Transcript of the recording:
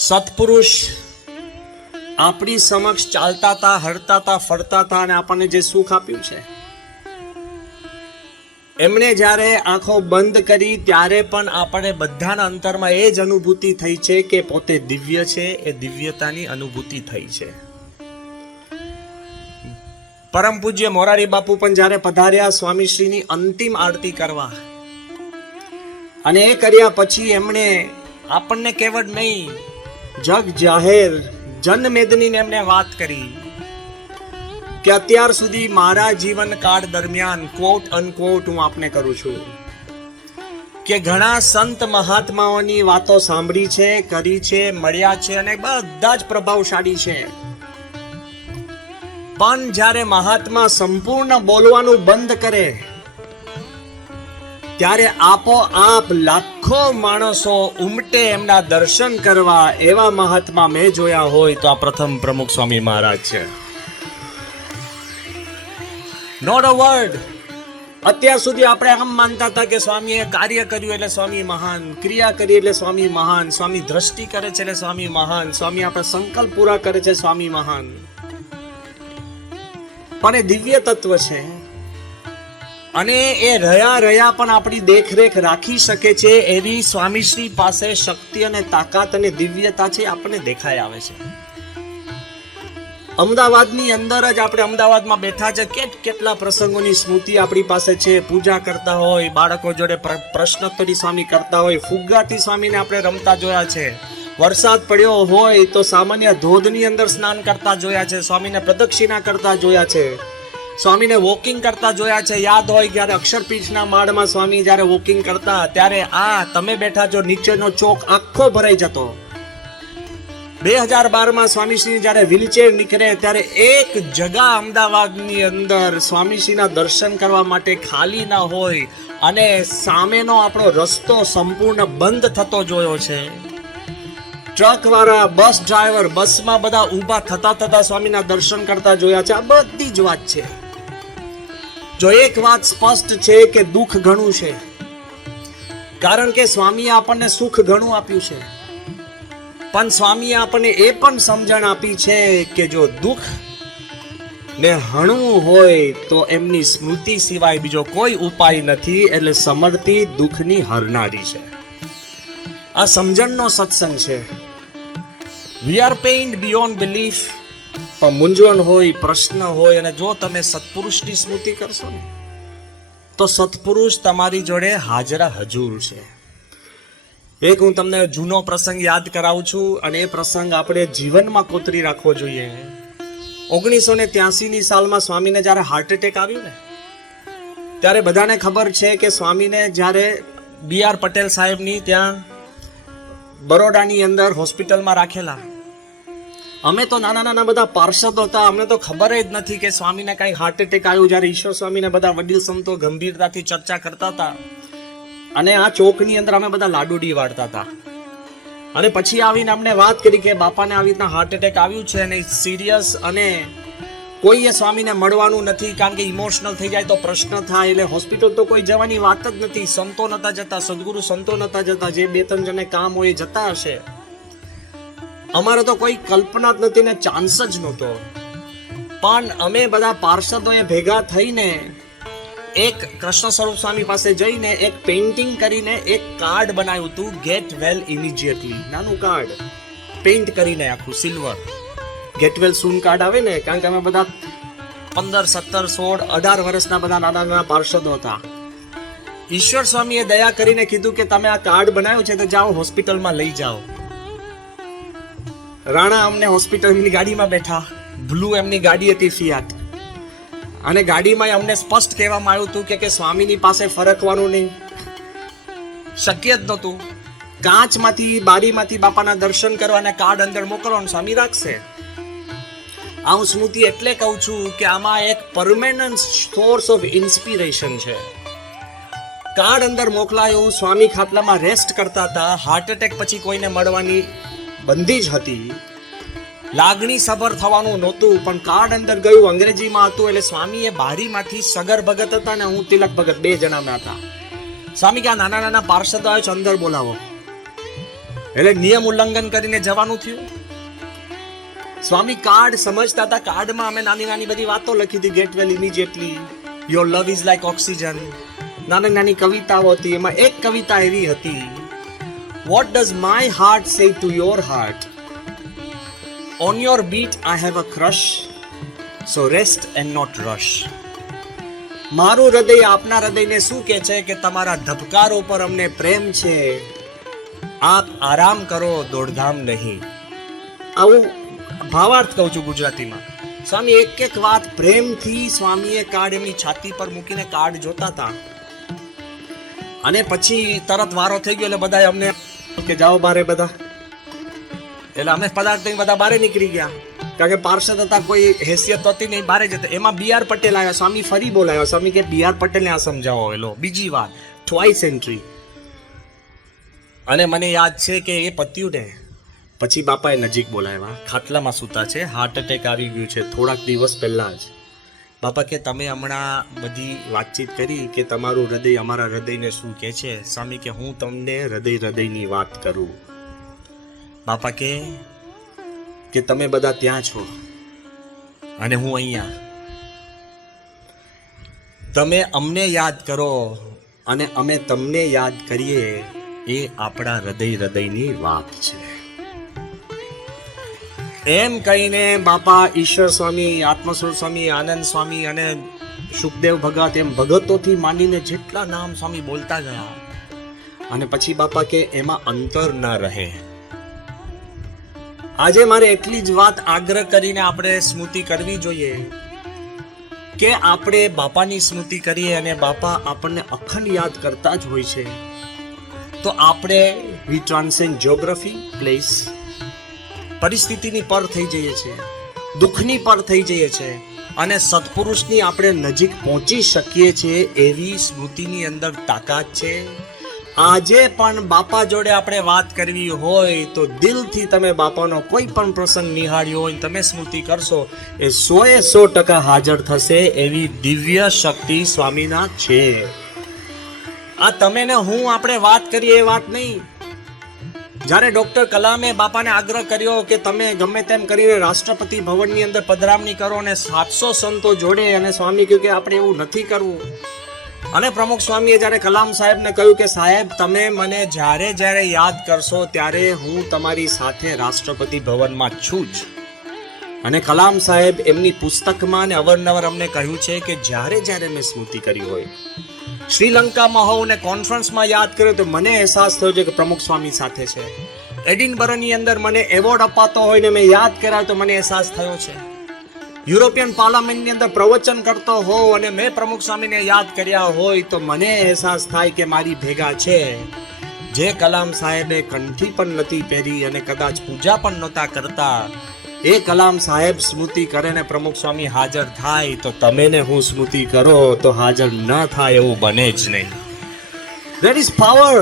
સત્પુરુષ આપણી સમક્ષ ચાલતા હતા, હરતા હતા, ફરતા હતા અને આપણને જે સુખ આપ્યું છે, એમણે જ્યારે આંખો બંધ કરી ત્યારે પણ આપણે બધાના અંતરમાં એ જ અનુભૂતિ થઈ છે કે પોતે દિવ્ય છે. એ દિવ્યતાની અનુભૂતિ થઈ છે. પરમ પૂજ્ય મોરારી બાપુ પણ જ્યારે પધાર્યા સ્વામીશ્રીની અંતિમ આરતી કરવા, અને એ કર્યા પછી એમણે આપણને કેવળ નહીં, જગ જાહેર જનમેદનીને એમણે વાત કરી કે અત્યાર સુધી મારા જીવનકાળ દરમિયાન કોટ અનકોટ હું આપને કરું છું કે ઘણા સંત મહાત્માઓની વાતો સાંભળી છે, કરી છે, મળ્યા છે અને બધા જ પ્રભાવશાળી છે. પણ જ્યારે મહાત્મા સંપૂર્ણ બોલવાનું બંધ કરે ત્યારે આપોઆપ લાખો માણસો ઉમટે એમના દર્શન કરવા. એવા મહાત્મા મેં જોયા હોય તો આ પ્રથમ પ્રમુખ સ્વામી મહારાજ છે. Not a word. અત્યાર સુધી આપણે આમ માનતા હતા કે સ્વામીએ કાર્ય કર્યું એટલે સ્વામી મહાન, ક્રિયા કરી એટલે સ્વામી મહાન, સ્વામી દ્રષ્ટિ કરે છે એટલે સ્વામી મહાન, સ્વામી આપણે સંકલ્પ પૂરા કરે છે સ્વામી મહાન. પણ એ દિવ્ય તત્વ છે અને એ રહ્યા પણ આપણી દેખરેખ રાખી શકે છે. એવી સ્વામીશ્રી પાસે શક્તિ અને તાકાત અને દિવ્યતા છે, આપણને દેખાઈ આવે છે. અમદાવાદની અંદર જ આપણે અમદાવાદમાં બેઠા છે, કેટલા પ્રસંગોની સ્મૃતિ આપણી પાસે છે. પૂજા કરતા હોય, બાળકો જોડે પ્રશ્નોત્તરી સ્વામી કરતા હોય, ફુગ્ગાથી સ્વામીને આપણે રમતા જોયા છે. વરસાદ પડ્યો હોય તો સામાન્ય ધોધની અંદર સ્નાન કરતા જોયા છે, સ્વામીને પ્રદક્ષિણા કરતા જોયા છે, સ્વામીને વોકિંગ કરતા જોયા છે. યાદ હોય જ્યારે અક્ષરપીઠના માળમાં સ્વામી જ્યારે વોકિંગ કરતા ત્યારે આ તમે બેઠા છો, નીચેનો ચોક આખો ભરાઈ જતો. 2012માં સ્વામીશ્રી જ્યારે વ્હીલચેર નીકળે ત્યારે એક જગા અમદાવાદની અંદર સ્વામીશ્રીના દર્શન કરવા માટે ખાલી ના હોય અને સામેનો આપણો રસ્તો સંપૂર્ણ બંધ થતો જોયો છે. ટ્રક વાળા, બસ ડ્રાઈવર, બસમાં બધા ઊભા થતા સ્વામીના દર્શન કરતા જોયા છે. આ બધી જ વાત છે. જો એક વાત સ્પષ્ટ છે કે દુઃખ ઘણું છે, કારણ કે સ્વામીએ આપણને સુખ ઘણું આપ્યું છે, પણ સ્વામીએ આપણને એ પણ સમજણ આપી છે કે જો દુઃખ ને હણવું હોય તો એમની સ્મૃતિ સિવાય બીજો કોઈ ઉપાય નથી. એટલે સમર્તિ દુઃખની હરનારી છે. આ સમજણનો સત્સંગ છે. We are pained beyond belief. પણ મૂંઝવણ હોય, પ્રશ્ન હોય અને જો તમે સત્પુરુષની સ્મૃતિ કરશો ને તો સત્પુરુષ તમારી જોડે હાજરા હજુર છે. એક હું તમને જૂનો પ્રસંગ યાદ કરાવું છું અને એ પ્રસંગ આપણે જીવનમાં કોતરી રાખવો જોઈએ. 1983ની સાલમાં સ્વામીને જ્યારે હાર્ટ એટેક આવ્યું ને ત્યારે બધાને ખબર છે કે સ્વામીને જ્યારે BR પટેલ સાહેબની ત્યાં બરોડાની અંદર હોસ્પિટલમાં રાખેલા. અમે તો નાના બધા પાર્ષદો હતા, અમને તો ખબર જ નથી કે સ્વામીને કાંઈ હાર્ટ એટેક આવ્યું. જ્યારે ઈશ્વર સ્વામીને બધા વડીલ સંતો ગંભીરતાથી ચર્ચા કરતા હતા અને આ ચોકની અંદર અમે બધા લાડુડી વાળતા હતા અને પછી આવીને અમને વાત કરી કે બાપાને આવી રીતના હાર્ટ એટેક આવ્યું છે અને સિરિયસ અને કોઈએ સ્વામીને મળવાનું નથી, કારણ કે ઇમોશનલ થઈ જાય તો પ્રશ્ન થાય. એટલે હોસ્પિટલ તો કોઈ જવાની વાત જ નથી. સંતો નતા જતા, સદગુરુ સંતો નતા જતા, જે 2-3 જણે કામ હોય જતા હશે. અમારે તો કોઈ કલ્પના જ નથી ને ચાન્સ જ નહોતો. પણ અમે બધા પાર્ષદોએ ભેગા થઈને એક કૃષ્ણ સ્વરૂપ સ્વામી પાસે જઈને એક પેઇન્ટિંગ કરીને એક કાર્ડ બનાવ્યું હતું, ગેટ વેલ ઇમિડિયેટલી. નાનું કાર્ડ પેઇન્ટ કરીને આખું સિલ્વર ગેટ વેલ સૂન કાર્ડ આવે ને, કારણ કે અમે બધા 15, 17, 16, 18 વર્ષના બધા નાના પાર્ષદો હતા. ઈશ્વર સ્વામીએ દયા કરીને કીધું કે તમે આ કાર્ડ બનાવ્યું છે તો જાઓ હોસ્પિટલમાં લઈ જાઓ. રાણા અમને હોસ્પિટલની ગાડીમાં બેઠા, બ્લુ એમની ગાડી હતી ફિયાટ, અને ગાડીમાં અમને સ્પષ્ટ કહેવામાં આવ્યું હતું કે સ્વામીની પાસે ફરકવાનું નહીં, શક્ય જ નહોતું. કાચમાંથી, બારીમાંથી બાપાના દર્શન કરવાના કાર્ડ અંદર મોકલવાનું, સ્વામી રાખશે. આ હું સ્મૃતિ એટલે કહું છું કે આમાં એક પરમેનન્ટ સોર્સ ઓફ ઇન્સ્પિરેશન છે. કાર્ડ અંદર મોકલાયું, સ્વામી ખાટલામાં રેસ્ટ કરતા હતા. હાર્ટ એટેક પછી કોઈને મળવાની બંધી જ હતી, લાગણી સભર થવાનું નહોતું, પણ કાર્ડ અંદર ગયું, અંગ્રેજીમાં હતું. એટલે સ્વામીએ બારીમાંથી સગર ભગત હતા ને હું તિલક ભગત 2 જણામાં હતા. સ્વામી કે આ નાના પાર્ષદો આવે છે, અંદર બોલાવો. એટલે નિયમ ઉલ્લંઘન કરીને જવાનું થયું. સ્વામી કાર્ડ સમજતા હતા. કાર્ડમાં અમે નાની નાની બધી વાતો લખી હતી. Get well immediately, your love is like oxygen, નાની નાની કવિતાઓ હતી. એમાં એક કવિતા એવી હતી, what does my heart say to your heart, on your beat I have a crush, so rest and not rush. મારું હૃદય આપના હૃદયને શું કહે છે કે તમારા ધબકારો પર અમને પ્રેમ છે, આપ આરામ કરો, દોડધામ નહીં. આવું ભાવાર્થ કહું છું ગુજરાતીમાં. સ્વામી એક એક વાત પ્રેમથી સ્વામીએ કાર્ડ એમની છાતી પર મૂકીને કાર્ડ જોતા હતા. અને પછી તરત વારો થઈ ગયો એટલે બધા અમને કે જાઓ બારે બધા. એટલે અમે પદાર્થ બધા બારે નીકળી ગયા, કારણ કે પાર્ષદ હતા, કોઈ હેસિયત હતી નહીં, બારે જતા. એમાં બી.આર. પટેલ આવ્યા. સ્વામી ફરી બોલાવ્યા. સ્વામી કે બી.આર. પટેલને આ સમજાવો. એલો બીજી વાર, ટ્વાઇસ એન્ટ્રી. અને મને યાદ છે કે એ પત્યું ને પછી બાપાએ નજીક બોલાવ્યા. ખાટલામાં સૂતા છે, હાર્ટ એટેક આવી ગયું છે થોડાક દિવસ પહેલા જ. બાપા કે તમે હમણાં બધી વાતચીત કરી કે તમારું હૃદય અમારા હૃદયને શું કહે છે. સ્વામી કે હું તમને હૃદયની વાત કરું. બાપા કે તમે બધા ત્યાં છો અને હું અહીંયા. તમે અમને યાદ કરો અને અમે તમને યાદ કરીએ, એ આપણા હૃદયની વાત છે. એમ કહીને બાપા ઈશ્વર સ્વામી, આત્મસ્વરૂપ સ્વામી, આનંદ સ્વામી અને સુખદેવ ભગત, એમ ભગતોથી માંડીને જેટલા નામ સ્વામી બોલતા ગયા. અને પછી બાપા કે એમાં અંતર ના રહે. આજે મારે એટલી જ વાત આગ્રહ કરીને આપણે સ્મૃતિ કરવી જોઈએ કે આપણે બાપાની સ્મૃતિ કરીએ અને બાપા આપણને અખંડ યાદ કરતા જ હોય છે. તો આપણે વી ટ્રાન્સેન્ડ જ્યોગ્રાફી, પ્લેસ, પરિસ્થિતિની પર થઈ જઈએ છીએ, દુઃખની પર થઈ જઈએ છીએ અને સત્પુરુષની આપણે નજીક પહોંચી શકીએ છીએ. એવી સ્મૃતિની અંદર તાકાત છે. આજે પણ બાપા જોડે આપણે વાત કરવી હોય તો દિલથી તમે બાપાનો કોઈ પણ પ્રસંગ નિહાળ્યો હોય, તમે સ્મૃતિ કરશો, એ 100% હાજર થશે. એવી દિવ્ય શક્તિ સ્વામીના છે. આ તમે ને હું આપણે વાત કરીએ એ વાત નહીં. જ્યારે ડોક્ટર કલામે બાપાને આગ્રહ કર્યો કે તમે ગમે તેમ કરીને રાષ્ટ્રપતિ ભવનની અંદર પધરામણી કરો અને 700 સંતો જોડે, અને સ્વામી કહ્યું કે આપણે એવું નથી કરવું. અને પ્રમુખ સ્વામીએ જ્યારે કલામ સાહેબને કહ્યું કે સાહેબ તમે મને જ્યારે જ્યારે યાદ કરશો ત્યારે હું તમારી સાથે રાષ્ટ્રપતિ ભવનમાં છું જ. અને કલામ સાહેબ એમની પુસ્તકમાં ને અવારનવાર અમને કહ્યું છે કે જ્યારે જ્યારે મેં સ્મૃતિ કરી હોય, શ્રીલંકામાં હોઉં ને કોન્ફરન્સમાં યાદ કર્યો તો મને અહેસાસ થયો છે કે પ્રમુખ સ્વામી સાથે છે. એડિનબરાની અંદર મને એવોર્ડ અપાતો હોય ને મેં યાદ કર્યા તો મને અહેસાસ થયો છે. યુરોપિયન પાર્લામેન્ટની અંદર પ્રવચન કરતો હોઉં અને મેં પ્રમુખ સ્વામીને યાદ કર્યા હોય તો મને અહેસાસ થાય કે મારી ભેગા છે. જે કલામ સાહેબે કંઠી પણ નથી પહેરી અને કદાચ પૂજા પણ નહોતા કરતા, એ કલામ સાહેબ સ્મૃતિ કરે ને પ્રમુખ સ્વામી હાજર થાય, તો તમે ને હું સ્મૃતિ કરો તો હાજર ન થાય એવું બને જ નહીં. There is power